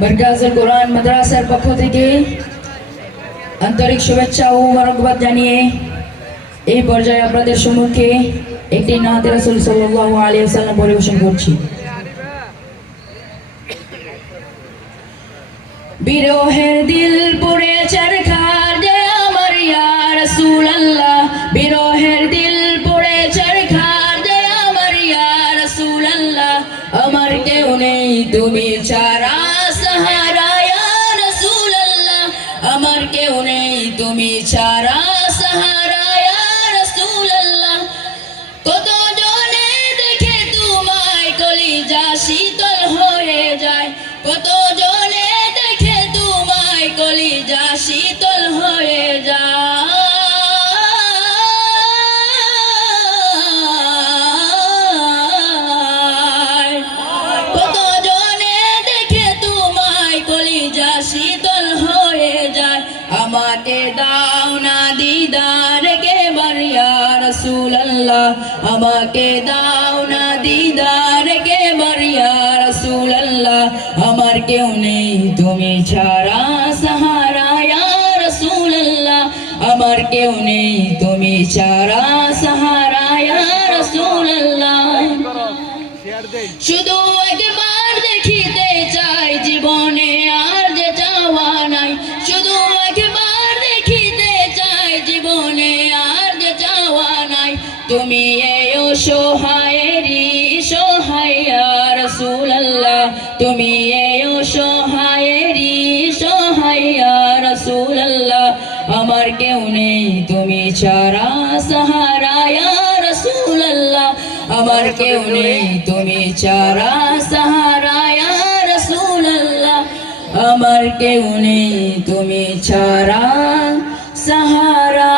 মারকাজুল কোরআন মাদ্রাসার পক্ষ থেকে আন্তরিক শুভেচ্ছা ও মোবারকবাদ জানিয়ে এই পর্যায়ে আপনাদের সম্মুখে একটি নাতে রাসূল সাল্লাল্লাহু আলাইহি ওয়াসাল্লাম পরিবেশন করছি। বিরহের দিল পুড়ে চরখার যে আমার ইয়া রাসূলুল্লাহ, বিরহের দিল পুড়ে চরখার যে আমার ইয়া রাসূলুল্লাহ, আমার কেউ নেই তুমি ছাড়া সাহারা ইয়া রাসূলুল্লাহ, আমার কেউ নেই তুমি ছাড়া সাহারা ইয়া রাসূলুল্লাহ। কত জনে দেখে তোমায় কলিজা শীতল হয়ে যায়, কত জনে দেখে তোমায় কলিজা শীতল হয়ে যায়, কত জনে দেখে তোমায় কলিজা শীতল হয়ে যায়। আমাকে দাও না দিদার কেবার ইয়া রাসূলুল্লাহ, আমাকে দাও না দিদার কেবার ইয়া রাসূলুল্লাহ, আমার কেউ নেই তুমি ছাড়া সাহারা ইয়া রাসূলুল্লাহ, আমার কেউ নেই তুমি ছাড়া সাহারা ইয়া রাসূলুল্লাহ। শুধু একবার দেখিতে চাই জীবনে আর যে চাওয়া নাই, শুধু একবার দেখিতে চাই জীবনে আর যে চাওয়া নাই। তুমি এই অসহায়েরই সহায় ইয়া রাসূলুল্লাহ, তুমি এই অসহায়েরই সহায় ইয়া রাসূলুল্লাহ, আমার কেউ নেই তুমি ছাড়া সাহারা ইয়া রাসূলুল্লাহ, আমার কেউ নেই তুমি ছাড়া সাহারা ইয়া রাসূলুল্লাহ, আমার কেউ নেই তুমি ছাড়া সাহারা